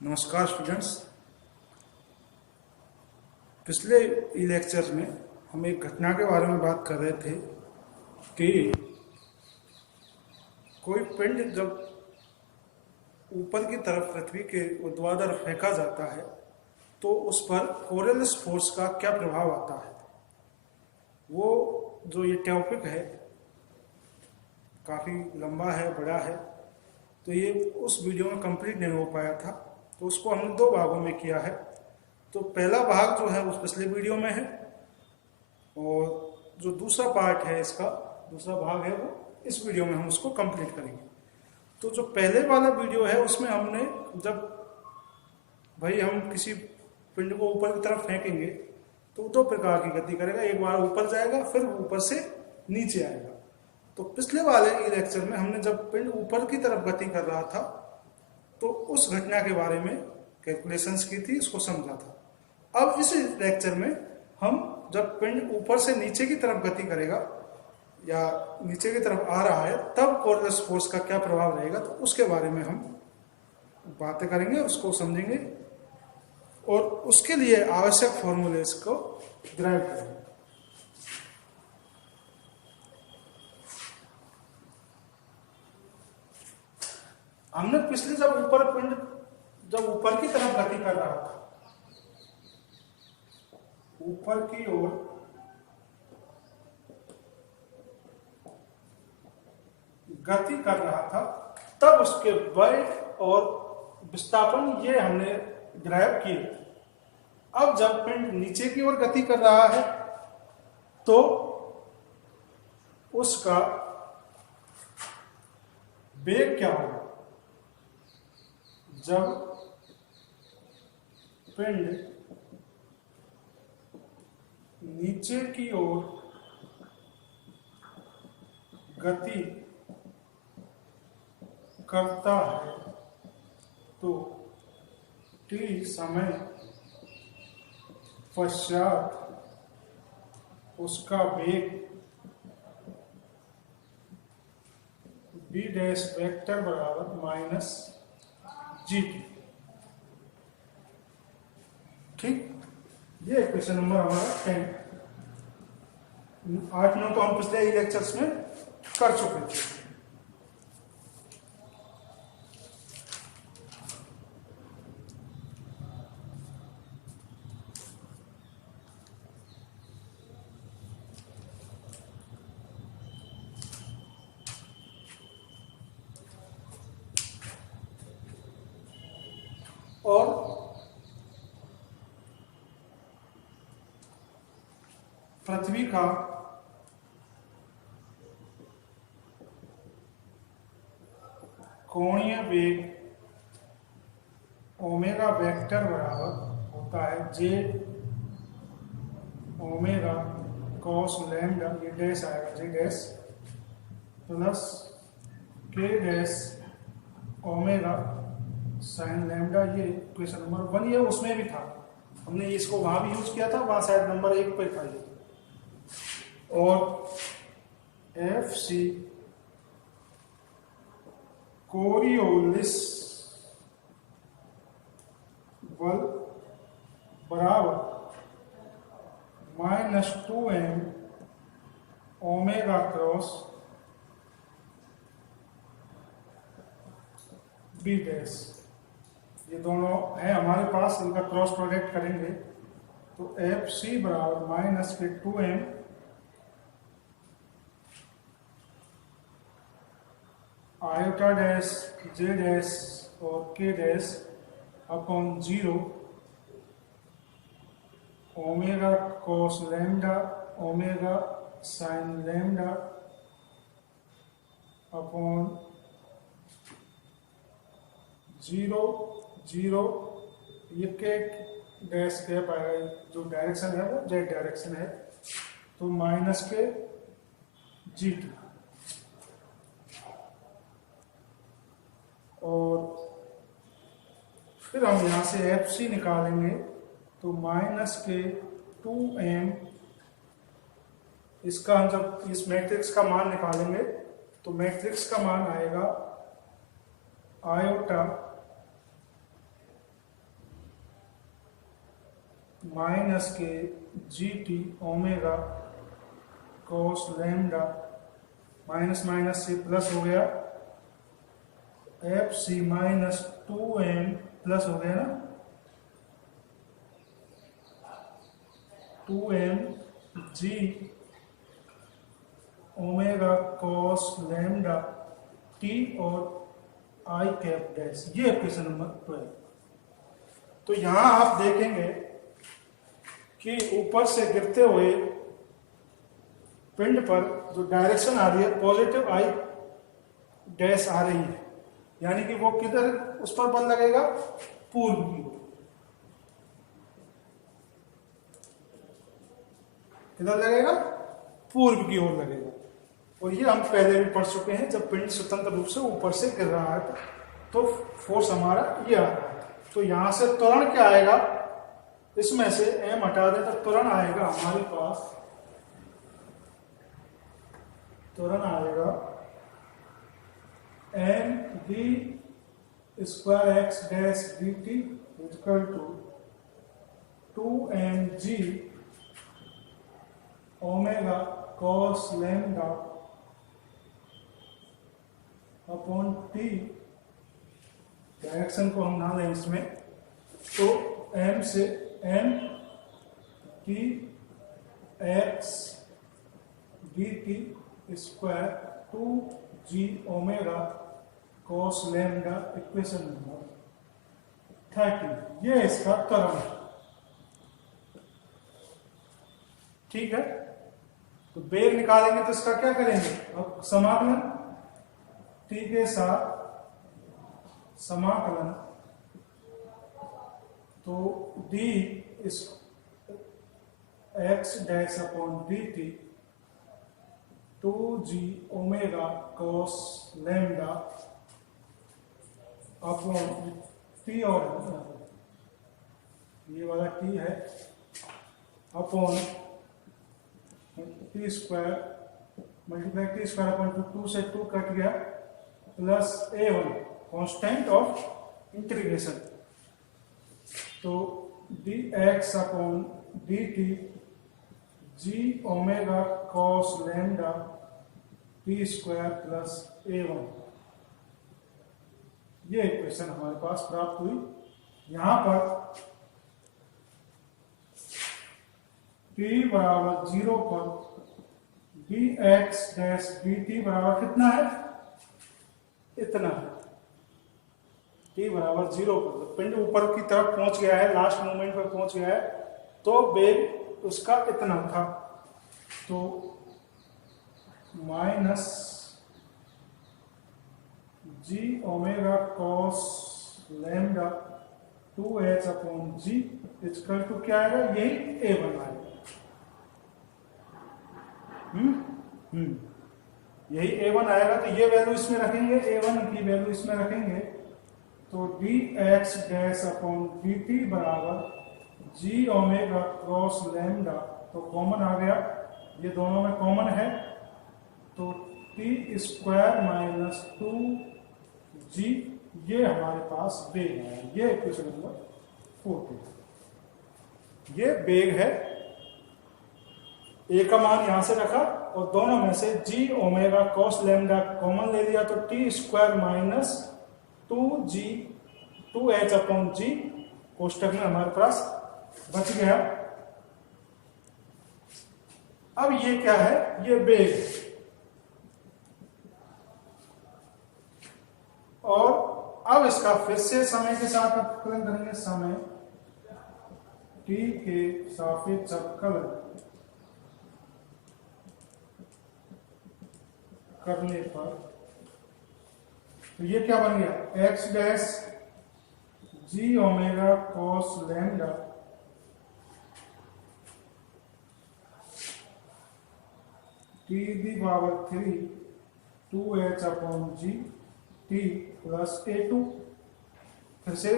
नमस्कार स्टूडेंट्स। पिछले लेक्चर में हम एक घटना के बारे में बात कर रहे थे कि कोई पिंड जब ऊपर की तरफ पृथ्वी के ऊर्ध्वाधर फेंका जाता है तो उस पर कोरियोलिस फोर्स का क्या प्रभाव आता है। वो जो ये टॉपिक है काफ़ी लंबा है, बड़ा है, तो ये उस वीडियो में कंप्लीट नहीं हो पाया था, तो उसको हमने दो भागों में किया है। तो पहला भाग जो है उस पिछले वीडियो में है और जो दूसरा पार्ट है, इसका दूसरा भाग है, वो इस वीडियो में हम उसको कंप्लीट करेंगे। तो जो पहले वाला वीडियो है उसमें हमने जब भाई हम किसी पिंड को ऊपर की तरफ फेंकेंगे तो दो प्रकार की गति करेगा, एक बार ऊपर जाएगा फिर ऊपर से नीचे आएगा। तो पिछले वाले लेक्चर में हमने जब पिंड ऊपर की तरफ गति कर रहा था तो उस घटना के बारे में कैलकुलेशंस की थी, इसको समझा था। अब इस लेक्चर में हम जब पिंड ऊपर से नीचे की तरफ गति करेगा या नीचे की तरफ आ रहा है तब कोरियोलिस फोर्स का क्या प्रभाव रहेगा, तो उसके बारे में हम बातें करेंगे, उसको समझेंगे और उसके लिए आवश्यक फॉर्मूलेस को ड्राइव करेंगे। हमने पिछले जब ऊपर की तरफ गति कर रहा था, ऊपर की ओर गति कर रहा था, तब उसके बल और विस्थापन ये हमने ड्राइव किए। अब जब पिंड नीचे की ओर गति कर रहा है तो उसका वेग क्या होगा। जब पिंड नीचे की ओर गति करता है तो t समय पश्चात उसका वेग b डैश वेक्टर बराबर माइनस जी। ठीक, ये क्वेश्चन नंबर हमारा 10। 8-9 तो हम पिछले लेक्चर्स में कर चुके थे। और पृथ्वी का कोणीय वेग ओमेगा वेक्टर बराबर होता है जे ओमेगा कॉस लैम्डा, ये डैश आएगा जे डैश प्लस के डैश ओमेगा साइन लैम्डा। ये क्वेश्चन नंबर 1 ये उसमें भी था, हमने इसको वहां भी यूज किया था, वहां शायद नंबर 1 पे था ये। और एफ सी कोरियोलिस बल बराबर -2m omega cross B dash. ये दोनों है हमारे पास, इनका क्रॉस प्रोडक्ट करेंगे तो एफ सी बराबर -2m iota dash J dash और के dash upon 0 omega cos lambda omega sine lambda upon 0 0। ये के डैश कैप आएगा, जो डायरेक्शन है वो जेड डायरेक्शन है, तो माइनस के g2। और फिर हम यहाँ से एफ सी निकालेंगे तो -2m, इसका हम जब इस मैट्रिक्स का मान निकालेंगे तो मैट्रिक्स का मान आएगा आयोटा माइनस के G T omega cos lambda, minus minus से प्लस हो गया, F C minus 2m plus हो गया ना, 2m जी ओमेगा कॉस लैम्डा टी और आई कैप डैश। ये इक्वेशन नंबर 12। तो यहां आप देखेंगे कि ऊपर से गिरते हुए पिंड पर जो डायरेक्शन आ रही है पॉजिटिव आई डैश आ रही है, यानी कि वो किधर उस पर बल लगेगा, पूर्व की ओर। किधर लगेगा, पूर्व की ओर लगेगा। और ये हम पहले भी पढ़ चुके हैं, जब पिंड स्वतंत्र रूप से ऊपर से गिर रहा है तो फोर्स हमारा ये आ रहा है। तो यहां से त्वरण क्या आएगा, इसमें से m हटा दें तो त्वरण आएगा हमारे पास, त्वरण आएगा m d square x dash d t equal to 2mg omega cos lambda upon t. Direction को हम ना लें इसमें, तो m से m t x d t square 2g omega cos lambda, equation number 30। ये इसका त्वरण है। ठीक है, तो बेग निकालेंगे तो इसका क्या करेंगे, अब समाकलन टी के साथ समाकलन, तो डी इस x dash upon d t 2g omega cos lambda upon t, और ये वाला टी है, upon t square multiply t square upon 2 से 2 कट गया, plus a1 constant of integration, तो dx upon dt g omega cos lambda t square plus a1। ये equation हमारे पास प्राप्त हुई। यहां पर t बराबर 0 पर dx डैश dt बराबर कितना है, इतना है। t बराबर 0 पर पिंड ऊपर की तरफ पहुंच गया है, लास्ट मोमेंट पर पहुंच गया है, तो वेग उसका इतना था, तो minus g omega cos lambda 2h upon g equal to क्या आएगा, यही a1 आएगा। यही a1 आएगा, तो ये वैल्यू इसमें रखेंगे, a1 की वैल्यू इसमें रखेंगे, तो dx डैश अपॉन dt बराबर जी ओमेगा क्रॉस लैम्डा, तो कॉमन आ गया, ये दोनों में कॉमन है, तो टी स्क्वायर माइनस 2g, ये हमारे पास वेग है। ये इक्वेशन नंबर 14। ये वेग है, ए का मान यहां से रखा और दोनों में से g omega cos lambda common ले लिया, तो t square minus 2h upon g कोष्टक में हमारे पास बच गया। अब ये क्या है, ये वेग, और अब इसका फिर से समय के साथ अवकलन करेंगे, समय t के सापेक्ष अवकलन करने पर, तो ये क्या बन गया, x dash g omega cos lambda t the power 3 2h upon g t plus a2। फिर से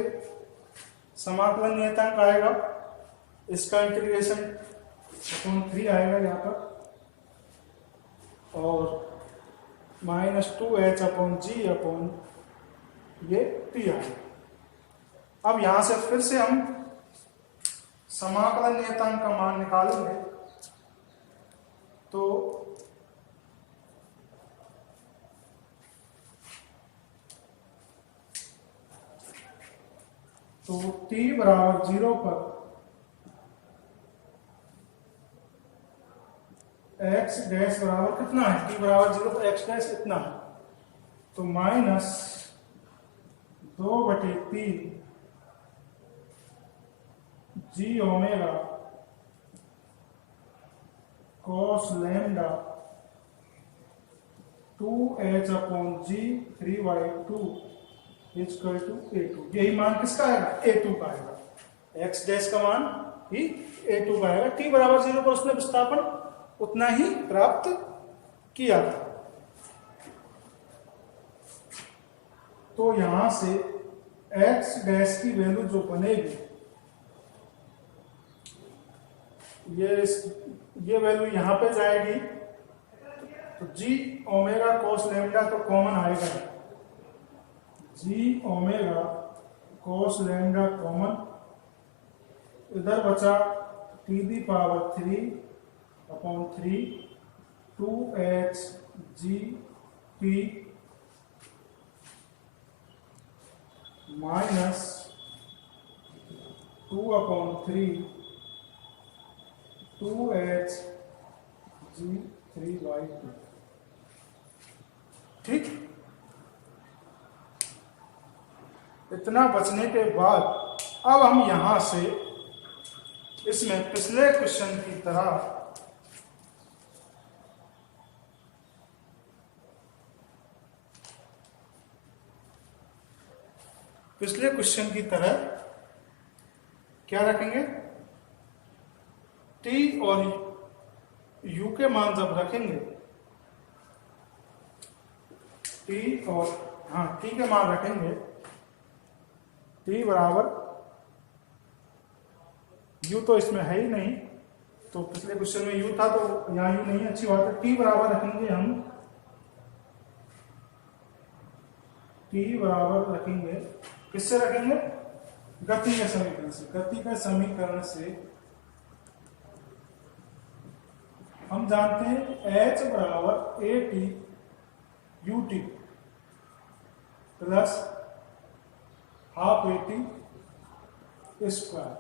समाकलन नियतांक आएगा, इसका इंटीग्रेशन अपॉन 3 आएगा यहाँ पर, और माइनस 2h अपॉन जी अपॉन ये टी आएगा। अब यहां से फिर से हम समाकलन नियतांक का मान निकालेंगे तो t बराबर 0 पर x डैश बराबर कितना है, t बराबर 0 पर x डैश इतना है, तो -2/3 g omega cos lambda 2h/g 3/2 equal to a2। यही मान किसका आएगा, a2 का आएगा। x डैश का मान ही a2 का आएगा। t बराबर 0 पर उसने विस्थापन उतना ही प्राप्त किया था। तो यहां से x डैश की वैल्यू जो बनेगी, ये वैल्यू यहां पे जाएगी, तो g ओमेगा cos लैम्डा तो कॉमन आएगा, g omega cos lambda common, इधर बचा t⁻³ 2h g t minus 2/3 2h g 3/2। ठीक, इतना बचने के बाद अब हम यहां से इसमें पिछले क्वेश्चन की तरह क्या रखेंगे, t और u के मान जब रखेंगे, t के मान रखेंगे, t बराबर u तो इसमें है ही नहीं, तो पिछले क्वेश्चन में u था तो यहाँ u नहीं, अच्छी बात है। t बराबर रखेंगे हम, t बराबर रखेंगे, किससे रखेंगे, गति के समीकरण से। गति के समीकरण से हम जानते हैं h बराबर at ut plus half at square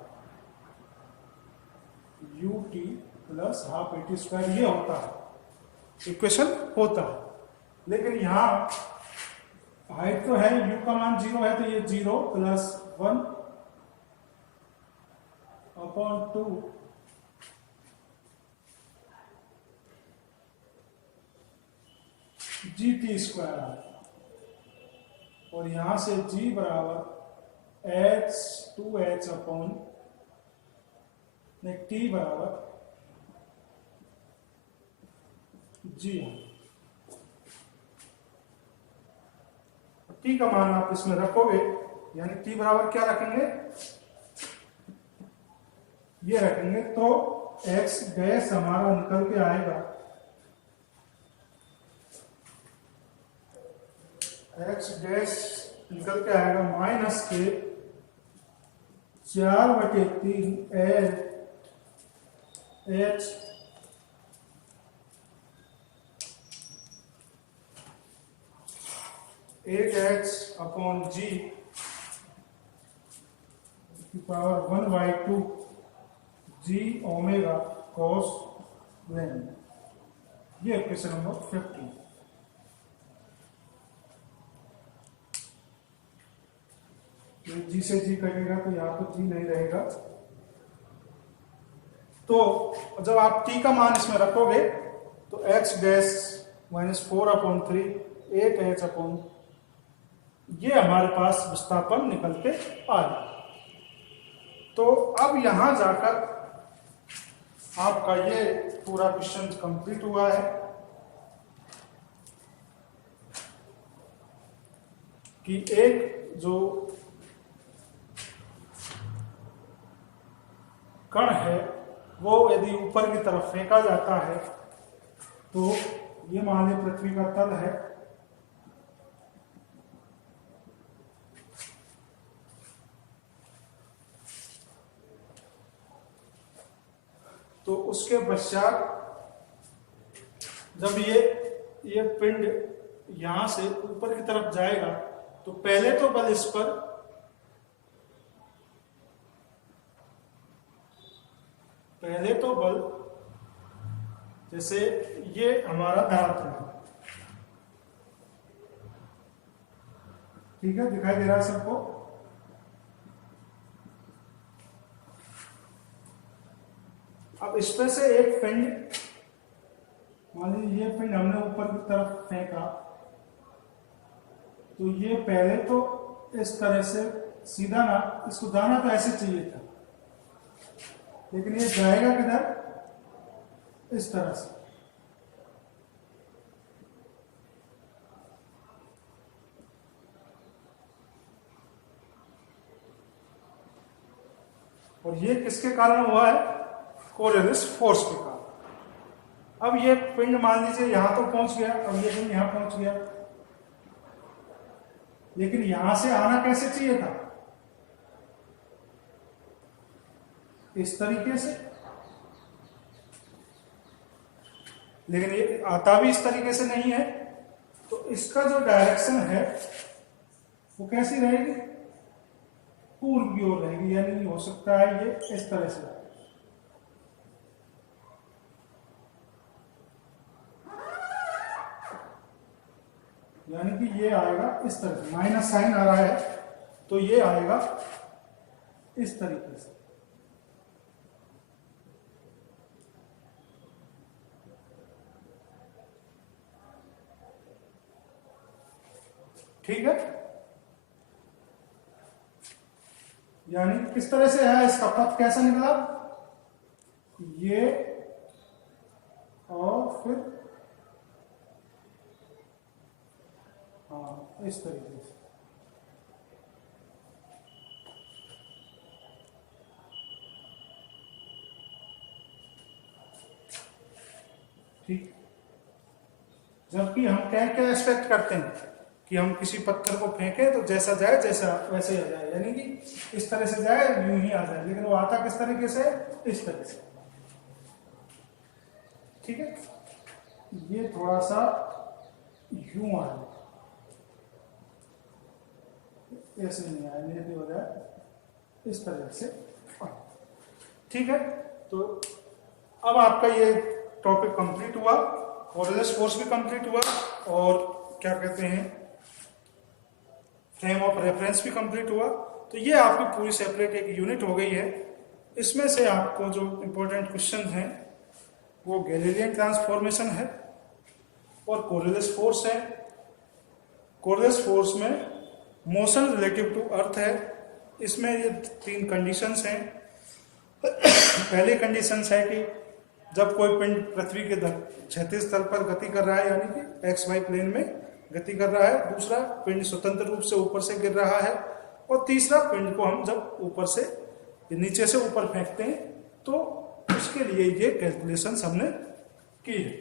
ut plus half at square, ये होता है इक्वेशन होता है। लेकिन यहां हाइट तो है, u का मान 0 है, तो ये 0 प्लस 1/2 gt स्क्वायर है, और यहां से g बराबर h 2h अपॉन t बराबर g है। t का मान आप इसमें रखोगे, यानी t बराबर क्या रखेंगे, ये रखेंगे, तो x डैश हमारा निकल के आएगा, x डैश निकल के आएगा माइनस के 4/3 h 8h अपॉन g की power 1/2 g omega cos lambda. ये क्वेश्चन नंबर 15। जी से जी कटेगा तो यहाँ पर जी नहीं रहेगा। तो जब आप t का मान इसमें रखोगे तो x डैश -4/3 8h अपॉन, ये हमारे पास विस्थापन निकल के आ रहा। तो अब यहां जाकर आपका ये पूरा क्वेश्चन कंप्लीट हुआ है कि एक जो कण है वो यदि ऊपर की तरफ फेंका जाता है, तो ये मान लीजिए पृथ्वी का तल है, तो उसके पश्चात जब ये पिंड यहां से ऊपर की तरफ जाएगा तो पहले तो बल इस पर, पहले तो बल, जैसे ये हमारा धरातल है, ठीक है, दिखाई दे रहा है सबको। अब इसमें से एक पिंड, मान लीजिए ये पिंड हमने ऊपर की तरफ फेंका, तो ये पहले तो इस तरह से सीधा ना, इसको जाना तो ऐसे चाहिए था, लेकिन ये जाएगा किधर, इस तरह से। और ये किसके कारण हुआ है, कोरियोलिस फोर्स के कारण। अब ये पिंड मान लीजिए यहां तो पहुंच गया, अब ये पिंड यहां पहुंच गया, लेकिन यहां से आना कैसे चाहिए था, इस तरीके से, लेकिन ये आता भी इस तरीके से नहीं है। तो इसका जो डायरेक्शन है वो कैसी रहेगी, पूर्व की ओर रहेगी, यानी हो सकता है ये इस तरह से, यानी कि ये आएगा इस तरह से, माइनस साइन आ रहा है तो ये आएगा इस तरीके से। ठीक है, यानी किस तरह से है, इसका पथ कैसा निकला, ये और फिर हाँ इस तरीके से। ठीक, जबकि हम क्या एक्सपेक्ट करते हैं कि हम किसी पत्थर को फेंकें तो जैसा जाए जैसा वैसे ही आ जाए, यानी कि इस तरह से जाए यूं ही आ जाए, लेकिन वो आता किस तरीके से, इस तरह से। ठीक है, ये थोड़ा सा यूं आ जाए, ऐसे नहीं आया, नेगेटिव हो जाए, इस तरह से। ठीक है, तो अब आपका ये टॉपिक कंप्लीट हुआ, कोरियोलिस फोर्स भी कंप्लीट हुआ, और क्या कहते हैं, फ्रेम ऑफ रेफरेंस भी कंप्लीट हुआ। तो ये आपकी पूरी सेपरेट एक यूनिट हो गई है। इसमें से आपको जो इंपॉर्टेंट क्वेश्चन हैं वो गैलीलियन ट्रांसफॉर्मेशन है और कोरियोलिस फोर्स है। कोरियोलिस फोर्स में मोशन रिलेटिव टू अर्थ है। इसमें ये 3 कंडीशंस हैं। पहली कंडीशंस है कि जब कोई पिंड पृथ्वी के क्षैतिज तल पर गति कर रहा है, यानी कि एक्स वाई प्लेन में गति कर रहा है। दूसरा, पिंड स्वतंत्र रूप से ऊपर से गिर रहा है। और तीसरा, पिंड को हम जब ऊपर से नीचे से ऊपर फेंकते हैं तो उसके लिए ये कैलकुलेशंस हमने की है।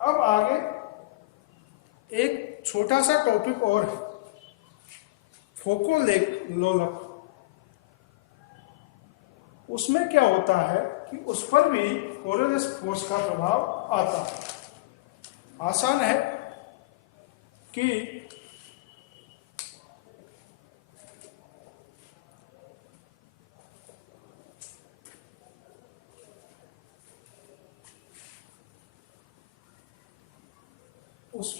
अब आगे एक छोटा सा टॉपिक और है, फोको-लोलक। उसमें क्या होता है कि उस पर भी कोरियोलिस फोर्स का प्रभाव आता है। आसान है कि उस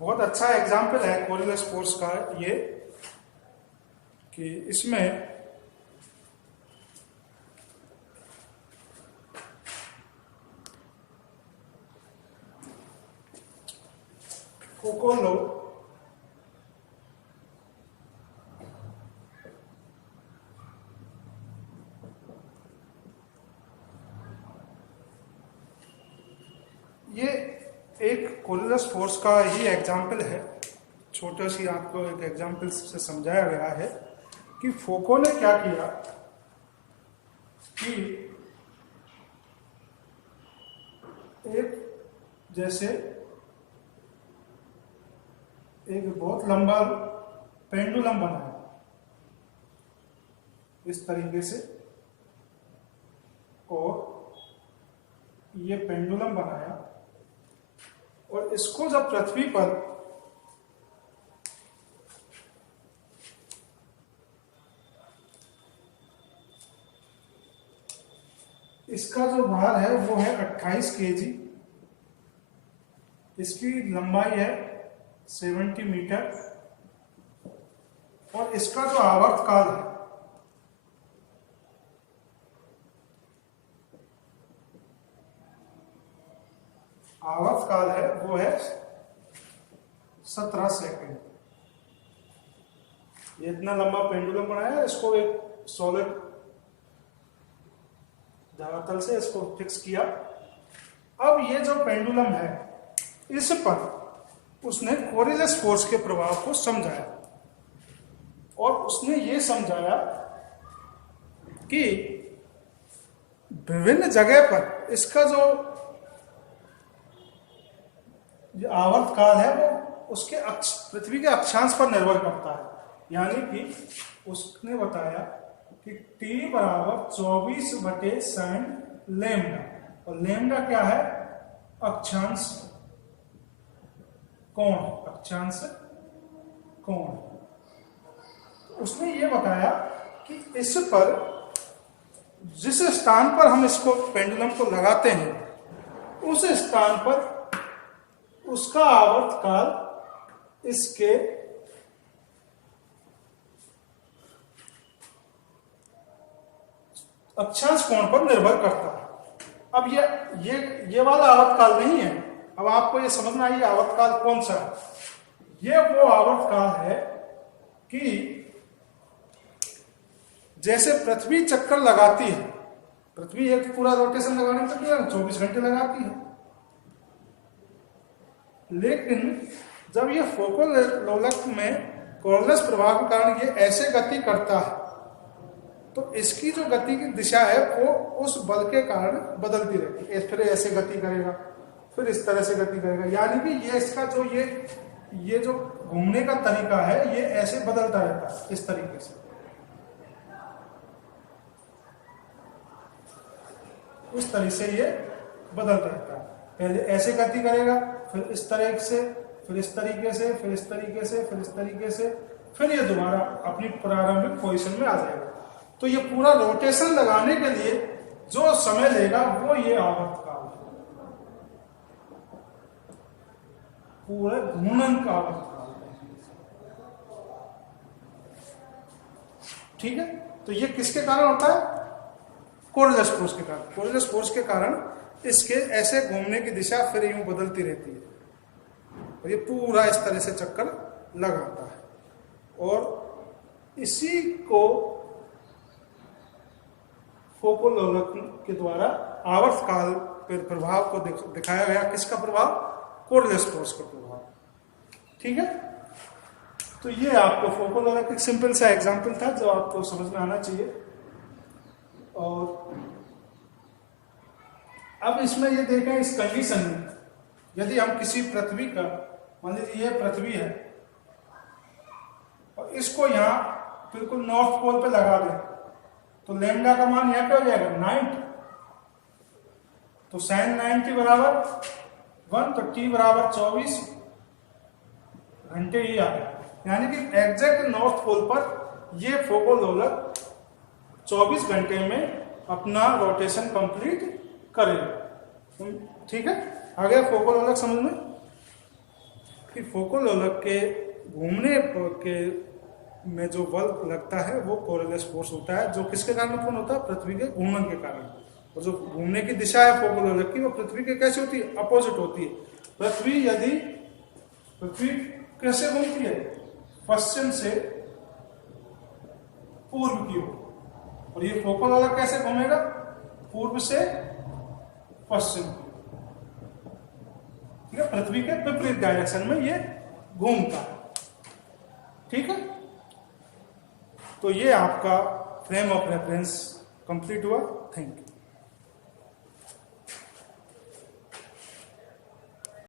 बहुत अच्छा एग्जाम्पल है कोरियोलिस फोर्स का ये, कि इसमें फोको-लो ये एक कोरियोलिस फोर्स का ही एग्जाम्पल है। छोटा सी आपको एक एग्जाम्पल से समझाया गया है कि फोको ने क्या किया कि एक जैसे एक बहुत लंबा पेंडुलम बनाया इस तरीके से, और ये पेंडुलम बनाया, और इसको जब पृथ्वी पर इसका जो भार है वो है 28 kg, इसकी लंबाई है 70 मीटर, और इसका जो आवर्तकाल है वो है 17 सेकंड। ये इतना लंबा पेंडुलम बनाया, इसको एक सॉलिड धरातल से इसको फिक्स किया। अब ये जो पेंडुलम है, इस पर उसने कोरिलेस फोर्स के प्रभाव को समझाया, और उसने ये समझाया कि विभिन्न जगह पर इसका जो आवर्तकाल है वो उसके पृथ्वी के अक्षांश पर निर्भर करता है। यानी कि उसने बताया कि T बराबर 24/sin लैम्डा, और लैम्डा क्या है? अक्षांश कोण, अक्षांश कोण। उसने ये बताया कि इस पर जिस स्थान पर हम इसको पेंडुलम को लगाते हैं, उस स्थान पर उसका आवर्तकाल इसके अक्षांश कोण पर निर्भर करता है। अब ये वाला आवर्तकाल नहीं है। अब आपको ये समझना है ये आवर्तकाल कौन सा है। ये वो आवर्तकाल है कि जैसे पृथ्वी चक्कर लगाती है, पृथ्वी एक पूरा रोटेशन लगाने के लिए 24 घंटे लगाती है, लेकिन जब ये फोकोलोलक में कोरिलेस प्रभाव के कारण ये ऐसे गति करता है, तो इसकी जो गति की दिशा है वो उस बल के कारण बदलती रहती है। फिर ऐसे गति करेगा, फिर इस तरह से गति करेगा, यानी कि ये इसका जो ये जो घूमने का तरीका है ये ऐसे बदलता रहता है, इस तरीके से। उस तरीके से ये बदलता रहता है। पहले ऐसे गति करेगा, फिर इस तरह से, फिर इस तरीके से, फिर इस तरीके से, फिर इस तरीके से, फिर ये दोबारा अपनी प्रारंभिक पोजीशन में आ जाएगा। तो ये पूरा रोटेशन लगाने के लिए जो समय लेगा वो ये आवर्तकाल है, पूरे घूर्णन का आवर्तकाल। ठीक है, तो ये किसके कारण होता है? कोरिलेस फोर्स के कारण। कोरिलेस फोर्स के कारण इसके ऐसे घूमने की दिशा फिर यूं बदलती रहती है, और ये पूरा इस तरह से चक्कर लगाता है। और इसी को फोकोलोलक के द्वारा आवर्तकाल पर प्रभाव को दिखाया गया। किसका प्रभाव? कोरिलेस फोर्स का प्रभाव। ठीक है, तो ये आपको फोकोलोलक एक सिंपल सा एग्जांपल था जो आपको समझ में आना चाहिए। और अब इसमें ये देखें, इस कंडीशन में यदि हम किसी पृथ्वी का, मान लीजिए ये पृथ्वी है, और इसको यहाँ बिल्कुल नॉर्थ पोल पे लगा दें, तो लैम्डा का मान यहाँ क्या हो जाएगा? 90। तो sin 90 बराबर 1, तो T बराबर 24 घंटे ही आ गया। यानी कि एग्जैक्ट नॉर्थ पोल पर ये फोकोलोलक 24 घंटे में अपना रोटेशन कंप्लीट करेगा। ठीक है, आ गया फोकोलोलक समझ में कि फोकोलोलक के घूमने के में जो बल लगता है वो कोरिलेस फोर्स होता है, जो किसके कारण उत्पन्न होता है? पृथ्वी के घूर्णन के कारण। और जो घूमने की दिशा है फोकोलोलक की वो पृथ्वी के कैसे होती है? अपोजिट होती है। पृथ्वी कैसे घूमती है? पश्चिम से पूर्व की ओर। और ये फोकोलोलक कैसे घूमेगा? पूर्व से पश्चिम। ठीक है, पृथ्वी के विपरीत डायरेक्शन में ये घूमता है। ठीक है, तो ये आपका फ्रेम ऑफ रेफरेंस कंप्लीट हुआ। Thank you.